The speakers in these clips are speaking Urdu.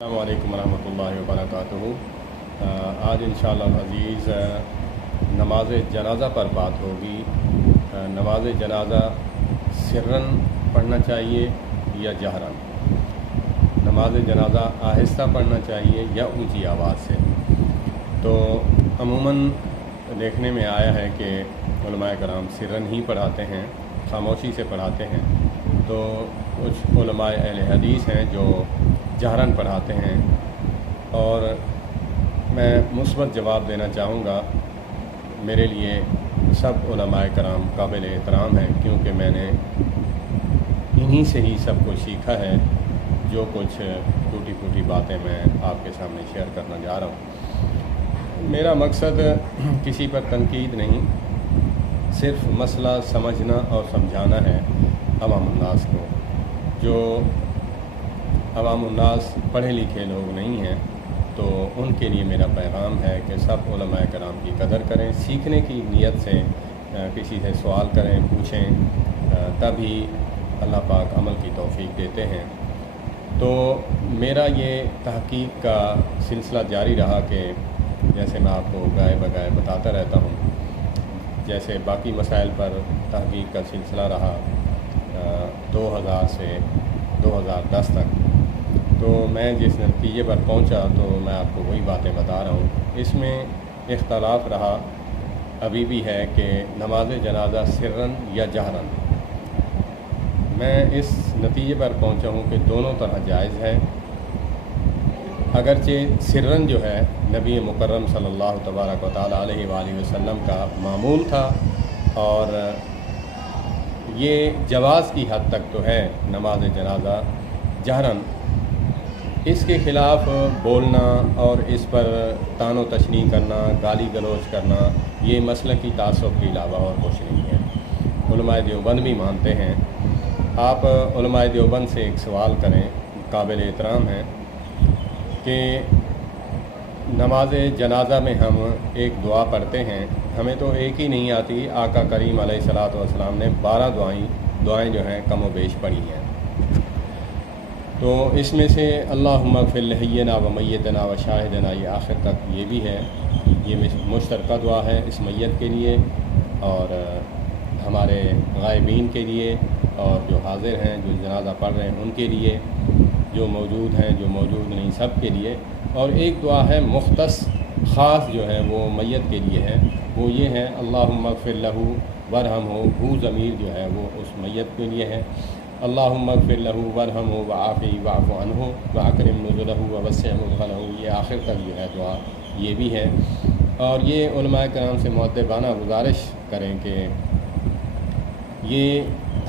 السلام علیکم ورحمۃ اللہ وبرکاتہ۔ آج انشاءاللہ عزیز نماز جنازہ پر بات ہوگی۔ نماز جنازہ سرن پڑھنا چاہیے یا جہرن؟ نماز جنازہ آہستہ پڑھنا چاہیے یا اونچی آواز سے؟ تو عموماً دیکھنے میں آیا ہے کہ علماء کرام سرن ہی پڑھاتے ہیں، خاموشی سے پڑھاتے ہیں۔ تو کچھ علماء اہل حدیث ہیں جو جہرن پڑھاتے ہیں، اور میں مثبت جواب دینا چاہوں گا۔ میرے لیے سب علماء کرام قابل احترام ہیں، کیونکہ میں نے انہی سے ہی سب کچھ سیکھا ہے۔ جو کچھ ٹوٹی پھوٹی باتیں میں آپ کے سامنے شیئر کرنا جا رہا ہوں، میرا مقصد کسی پر تنقید نہیں، صرف مسئلہ سمجھنا اور سمجھانا ہے عوام الناس کو۔ جو عوام الناس پڑھے لکھے لوگ نہیں ہیں، تو ان کے لیے میرا پیغام ہے کہ سب علماء کرام کی قدر کریں، سیکھنے کی نیت سے کسی سے سوال کریں، پوچھیں، تبھی اللہ پاک عمل کی توفیق دیتے ہیں۔ تو میرا یہ تحقیق کا سلسلہ جاری رہا کہ جیسے میں آپ کو گائے بگائے بتاتا رہتا ہوں، جیسے باقی مسائل پر تحقیق کا سلسلہ رہا 2000 سے 2010 تک۔ تو میں جس نتیجے پر پہنچا تو میں آپ کو وہی باتیں بتا رہا ہوں۔ اس میں اختلاف رہا، ابھی بھی ہے، کہ نماز جنازہ سرن یا جہرن۔ میں اس نتیجے پر پہنچا ہوں کہ دونوں طرح جائز ہے۔ اگرچہ سرن جو ہے نبی مکرم صلی اللہ تبارک و تعالیٰ علیہ وآلہ وسلم کا معمول تھا، اور یہ جواز کی حد تک تو ہے نماز جنازہ جہرن۔ اس کے خلاف بولنا اور اس پر طعن و تشنیع کرنا، گالی گلوچ کرنا، یہ مسلکی تعصب کے علاوہ اور کچھ نہیں ہے۔ علماء دیوبند بھی مانتے ہیں۔ آپ علماء دیوبند سے ایک سوال کریں، قابل احترام ہے، کہ نماز جنازہ میں ہم ایک دعا پڑھتے ہیں، ہمیں تو ایک ہی نہیں آتی، آقا کریم علیہ الصلوۃ والسلام نے 12 دعائیں جو ہیں کم و بیش پڑھی ہیں۔ تو اس میں سے اللہم اغفر لحینا و میتنا و شاہدنا، یہ آخر تک یہ بھی ہے۔ یہ مشترکہ دعا ہے اس میت کے لیے اور ہمارے غائبین کے لیے، اور جو حاضر ہیں، جو جنازہ پڑھ رہے ہیں ان کے لیے، جو موجود ہیں، جو موجود نہیں، سب کے لیے۔ اور ایک دعا ہے مختص، خاص جو ہے وہ میت کے لیے ہے، وہ یہ ہے اللہم اغفر لہ ورحمہ، ہو ضمیر جو ہے وہ اس میت کے لیے ہے۔ اللہم اغفر لہ ورحمہ وعافہ واعف عنہ واکرم نزلہ ووسع مدخلہ، یہ آخر تک جو ہے دعا یہ بھی ہے۔ اور یہ علماء کرام سے مؤدبانہ گزارش کریں کہ یہ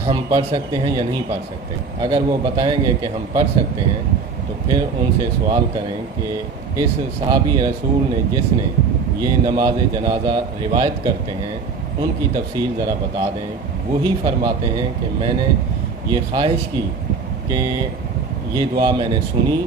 ہم پڑھ سکتے ہیں یا نہیں پڑھ سکتے۔ اگر وہ بتائیں گے کہ ہم پڑھ سکتے ہیں تو پھر ان سے سوال کریں کہ اس صحابی رسول نے جس نے یہ نماز جنازہ روایت کرتے ہیں، ان کی تفصیل ذرا بتا دیں۔ وہی فرماتے ہیں کہ میں نے یہ خواہش کی کہ یہ دعا میں نے سنی،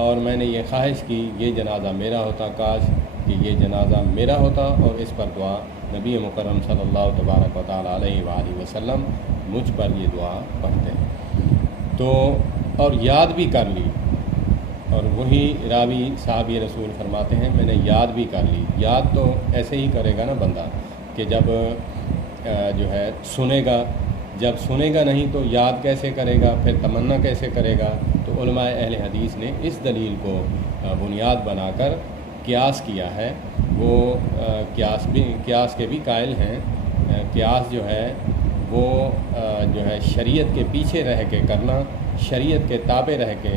اور میں نے یہ خواہش کی یہ جنازہ میرا ہوتا، کاش کہ یہ جنازہ میرا ہوتا، اور اس پر دعا نبی مکرم صلی اللہ تبارک و تعالیٰ علیہ وآلہ وسلم مجھ پر یہ دعا پڑھتے ہیں۔ تو اور یاد بھی کر لی، اور وہی راوی صحابی رسول فرماتے ہیں میں نے یاد بھی کر لی۔ یاد تو ایسے ہی کرے گا نا بندہ کہ جب جو ہے سنے گا، جب سنے گا نہیں تو یاد کیسے کرے گا، پھر تمنا کیسے کرے گا؟ تو علماء اہل حدیث نے اس دلیل کو بنیاد بنا کر قیاس کیا ہے۔ وہ قیاس کے بھی قائل ہیں۔ قیاس جو ہے وہ جو ہے شریعت کے پیچھے رہ کے کرنا، شریعت کے تابع رہ کے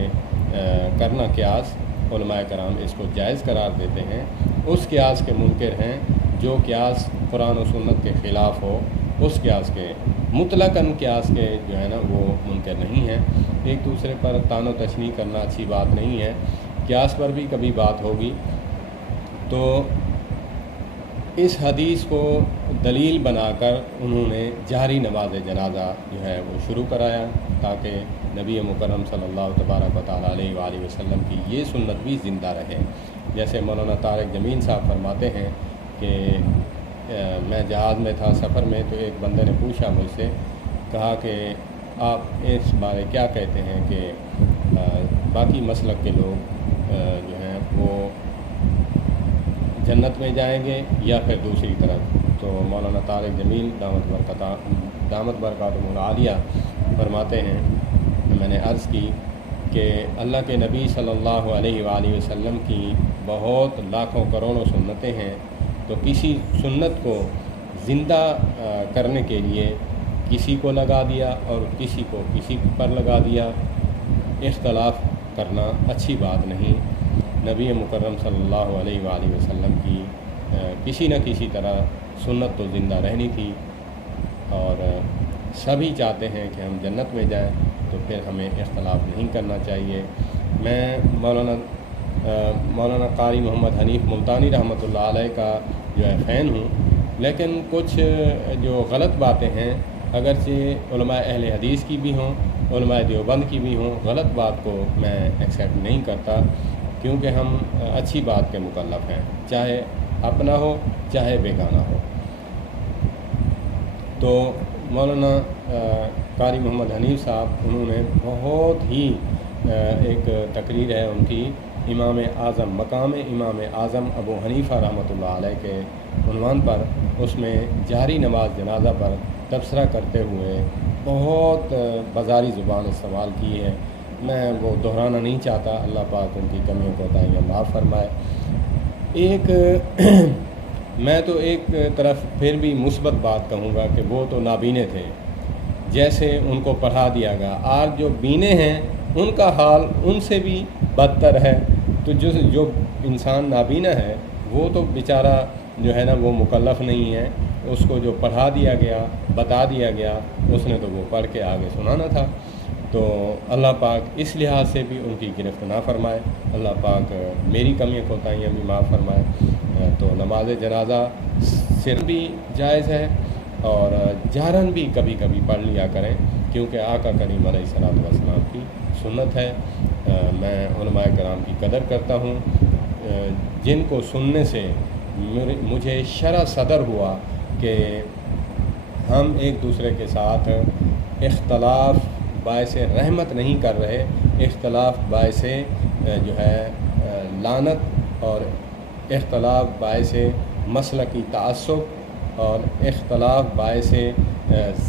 کرنا، قیاس علماء کرام اس کو جائز قرار دیتے ہیں۔ اس قیاس کے منکر ہیں جو قیاس قرآن و سنت کے خلاف ہو، اس قیاس کے مطلقاً قیاس کے جو ہے نا وہ منکر نہیں ہیں۔ ایک دوسرے پر طعن و تشنیع کرنا اچھی بات نہیں ہے۔ قیاس پر بھی کبھی بات ہوگی تو اس حدیث کو دلیل بنا کر انہوں نے جہری نماز جنازہ جو ہے وہ شروع کرایا، تاکہ نبی مکرم صلی اللہ تبارک و تعالیٰ علیہ وآلہ وسلم کی یہ سنت بھی زندہ رہے۔ جیسے مولانا طارق جمیل صاحب فرماتے ہیں کہ میں جہاز میں تھا، سفر میں، تو ایک بندے نے پوچھا مجھ سے، کہا کہ آپ اس بارے کیا کہتے ہیں کہ باقی مسلک کے لوگ جو ہیں وہ جنت میں جائیں گے یا پھر دوسری طرف۔ تو مولانا طارق جمیل دامت برکاتہم العالیہ فرماتے ہیں، میں نے عرض کی کہ اللہ کے نبی صلی اللہ علیہ وآلہ وسلم کی بہت لاکھوں کروڑوں سنتیں ہیں، تو کسی سنت کو زندہ کرنے کے لیے کسی کو لگا دیا اور کسی کو کسی پر لگا دیا، اختلاف کرنا اچھی بات نہیں۔ نبی مکرم صلی اللہ علیہ وآلہ وسلم کی کسی نہ کسی طرح سنت تو زندہ رہنی تھی، اور سبھی چاہتے ہیں کہ ہم جنت میں جائیں، تو پھر ہمیں اختلاف نہیں کرنا چاہیے۔ میں مولانا قاری محمد حنیف ملتانی رحمۃ اللہ علیہ کا جو ہے فین ہوں، لیکن کچھ جو غلط باتیں ہیں، اگرچہ علماء اہل حدیث کی بھی ہوں، علماء دیوبند کی بھی ہوں، غلط بات کو میں ایکسیپٹ نہیں کرتا، کیونکہ ہم اچھی بات کے مکلف ہیں، چاہے اپنا ہو چاہے بیگانہ ہو۔ تو مولانا قاری محمد حنیف صاحب، انہوں نے بہت ہی ایک تقریر ہے ان کی، امام اعظم، مقام امام اعظم ابو حنیفہ رحمۃ اللہ علیہ کے عنوان پر، اس میں جہری نماز جنازہ پر تبصرہ کرتے ہوئے بہت بازاری زبان استعمال کی ہے۔ میں وہ دہرانا نہیں چاہتا، اللہ پاک ان کی کمیوں کوتاہیاں معاف فرمائے۔ میں تو ایک طرف پھر بھی مثبت بات کہوں گا کہ وہ تو نابینے تھے، جیسے ان کو پڑھا دیا گیا۔ آج جو بینے ہیں ان کا حال ان سے بھی بدتر ہے۔ تو جو انسان نابینا ہے وہ تو بیچارہ جو ہے نا وہ مکلف نہیں ہے، اس کو جو پڑھا دیا گیا، بتا دیا گیا، اس نے تو وہ پڑھ کے آگے سنانا تھا۔ تو اللہ پاک اس لحاظ سے بھی ان کی گرفت نہ فرمائے، اللہ پاک میری کمیاں کوتاہیاں بھی معاف فرمائے۔ تو نماز جنازہ صرف بھی جائز ہے اور جہراً بھی کبھی کبھی پڑھ لیا کریں، کیونکہ آقا کریم علیہ الصلوۃ والسلام کی سنت ہے۔ میں علماء کرام کی قدر کرتا ہوں، جن کو سننے سے مجھے شرح صدر ہوا کہ ہم ایک دوسرے کے ساتھ اختلاف باعث رحمت نہیں کر رہے، اختلاف باعث جو ہے لعنت اور اختلاف باعث مسلکی تعصب اور اختلاف باعث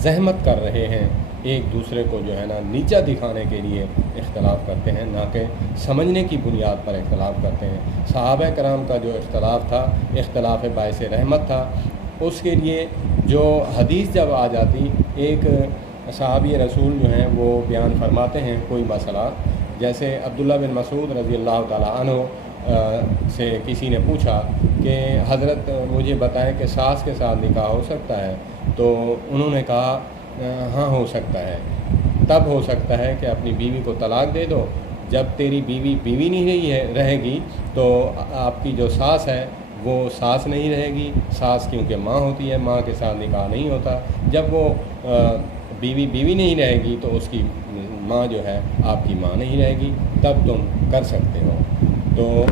زحمت کر رہے ہیں، ایک دوسرے کو جو ہے نا نیچا دکھانے کے لیے اختلاف کرتے ہیں، نہ کہ سمجھنے کی بنیاد پر اختلاف کرتے ہیں۔ صحابہ کرام کا جو اختلاف تھا، اختلاف باعث رحمت تھا، اس کے لیے جو حدیث جب آ جاتی، ایک صحابی رسول جو ہیں وہ بیان فرماتے ہیں کوئی مسئلہ، جیسے عبداللہ بن مسعود رضی اللہ تعالیٰ عنہ سے کسی نے پوچھا کہ حضرت مجھے بتائیں کہ ساس کے ساتھ نکاح ہو سکتا ہے؟ تو انہوں نے کہا ہاں ہو سکتا ہے، تب ہو سکتا ہے کہ اپنی بیوی کو طلاق دے دو، جب تیری بیوی نہیں رہے گی تو آپ کی جو ساس ہے وہ ساس نہیں رہے گی، ساس کیونکہ ماں ہوتی ہے، ماں کے ساتھ نکاح نہیں ہوتا، جب وہ بیوی نہیں رہے گی تو اس کی ماں جو ہے آپ کی ماں نہیں رہے گی، تب تم کر سکتے ہو۔ تو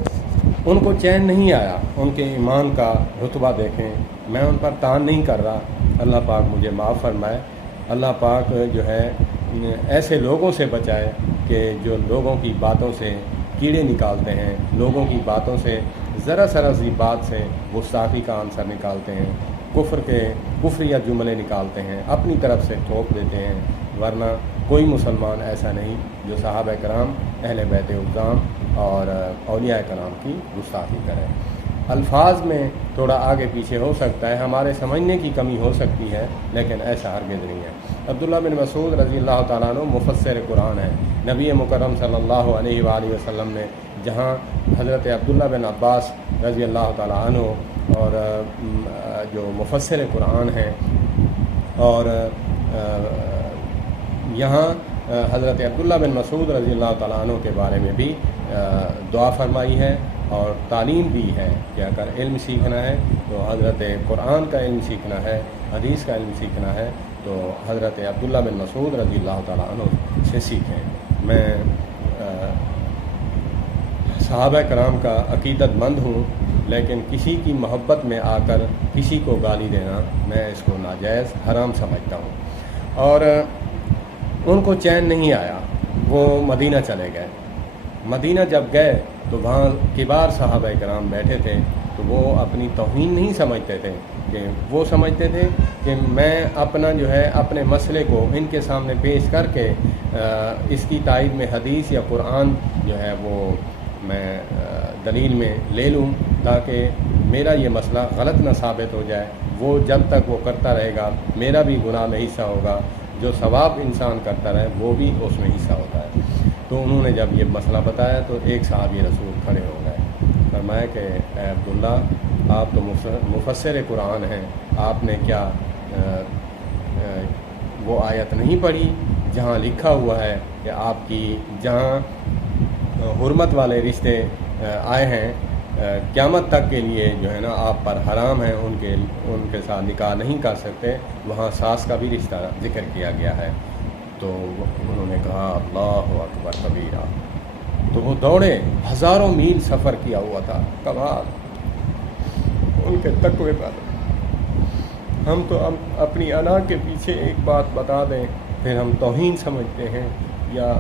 ان کو چین نہیں آیا، ان کے ایمان کا رتبہ دیکھیں، میں ان پر تان نہیں کر رہا، اللہ پاک مجھے معاف فرمائے، اللہ پاک جو ہے ایسے لوگوں سے بچائے کہ جو لوگوں کی باتوں سے کیڑے نکالتے ہیں، لوگوں کی باتوں سے ذرا سی بات سے گستاخی کا عنصر نکالتے ہیں، کفریہ جملے نکالتے ہیں، اپنی طرف سے ٹھوک دیتے ہیں، ورنہ کوئی مسلمان ایسا نہیں جو صحابہ کرام، اہل بیت عظام اور اولیاء کرام کی گستاخی کرے۔ الفاظ میں تھوڑا آگے پیچھے ہو سکتا ہے، ہمارے سمجھنے کی کمی ہو سکتی ہے، لیکن ایسا ہرگز نہیں ہے۔ عبداللہ بن مسعود رضی اللہ تعالیٰ عنہ مفسر قرآن ہے، نبی مکرم صلی اللہ علیہ وآلہ وسلم نے جہاں حضرت عبداللہ بن عباس رضی اللہ تعالیٰ عنہ اور جو مفسر قرآن ہیں، اور یہاں حضرت عبداللہ بن مسعود رضی اللہ تعالیٰ عنہ کے بارے میں بھی دعا فرمائی ہے اور تعلیم دی ہے کہ اگر علم سیکھنا ہے تو حضرت قرآن کا علم سیکھنا ہے، حدیث کا علم سیکھنا ہے تو حضرت عبداللہ بن مسعود رضی اللہ تعالیٰ عنہ سے سیکھیں۔ میں صحابہ کرام کا عقیدت مند ہوں، لیکن کسی کی محبت میں آ کر کسی کو گالی دینا میں اس کو ناجائز حرام سمجھتا ہوں۔ اور ان کو چین نہیں آیا، وہ مدینہ چلے گئے، مدینہ جب گئے تو وہاں کبار صحابہ کرام بیٹھے تھے، تو وہ اپنی توہین نہیں سمجھتے تھے، کہ وہ سمجھتے تھے کہ میں اپنا جو ہے اپنے مسئلے کو ان کے سامنے پیش کر کے اس کی تائید میں حدیث یا قرآن جو ہے وہ میں دلیل میں لے لوں، تاکہ میرا یہ مسئلہ غلط نہ ثابت ہو جائے۔ وہ جب تک وہ کرتا رہے گا میرا بھی گناہ میں حصہ ہوگا، جو ثواب انسان کرتا رہے وہ بھی اس میں حصہ ہوتا ہے۔ تو انہوں نے جب یہ مسئلہ بتایا تو ایک صحابی رسول کھڑے ہو گئے، فرمایا کہ اے عبداللہ، آپ تو مفسر قرآن ہیں، آپ نے کیا وہ آیت نہیں پڑھی جہاں لکھا ہوا ہے کہ آپ کی جہاں حرمت والے رشتے آئے ہیں قیامت تک کے لیے جو ہے نا آپ پر حرام ہیں، ان کے ساتھ نکاح نہیں کر سکتے، وہاں ساس کا بھی رشتہ ذکر کیا گیا ہے۔ تو انہوں نے کہا اللہ اکبر کبیرہ، تو وہ دوڑے، ہزاروں میل سفر کیا ہوا تھا، کمال ان کے تقوی پر۔ ہم تو اپنی انا کے پیچھے ایک بات بتا دیں پھر ہم توہین سمجھتے ہیں، یا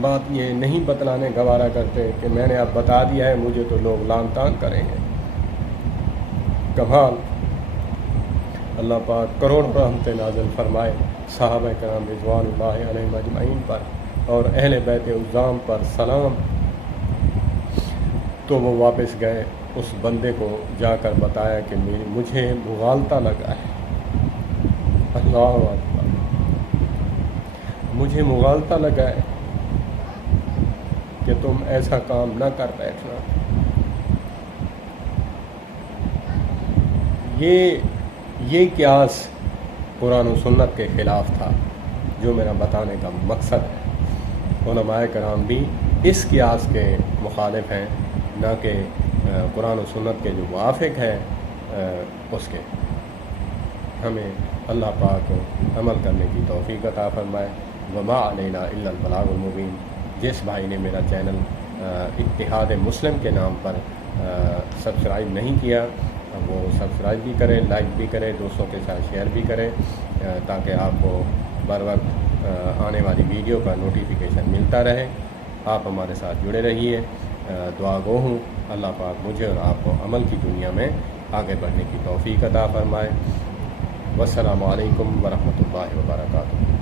بات یہ نہیں بتلانے گوارا کرتے کہ میں نے اب بتا دیا ہے مجھے تو لوگ لان تان کریں گے۔ کمال، اللہ پاک کروڑ رحمت نازل فرمائے صحابہ کرام رضوان اللہ علیہم اجمعین پر اور اہل بیت عظام پر سلام۔ تو وہ واپس گئے، اس بندے کو جا کر بتایا کہ مجھے مغالطہ لگا ہے، اللہ اکبر، مجھے مغالطہ لگا ہے کہ تم ایسا کام نہ کر بیٹھنا۔ یہ قیاس قرآن و سنت کے خلاف تھا، جو میرا بتانے کا مقصد ہے۔ علماء کرام بھی اس قیاس کے مخالف ہیں، نہ کہ قرآن و سنت کے جو موافق ہیں اس کے۔ ہمیں اللہ پاک عمل کرنے کی توفیق عطا فرمائے۔ وما علینا الا البلاغ المبین۔ جس بھائی نے میرا چینل اتحاد مسلم کے نام پر سبسکرائب نہیں کیا وہ سبسکرائب بھی کرے، لائک بھی کرے، دوستوں کے ساتھ شیئر بھی کرے، تاکہ آپ کو بر وقت آنے والی ویڈیو کا نوٹیفیکیشن ملتا رہے۔ آپ ہمارے ساتھ جڑے رہیے۔ دعا گو ہوں اللہ پاک مجھے اور آپ کو عمل کی دنیا میں آگے بڑھنے کی توفیق عطا فرمائے۔ والسلام علیکم ورحمۃ اللہ وبرکاتہ۔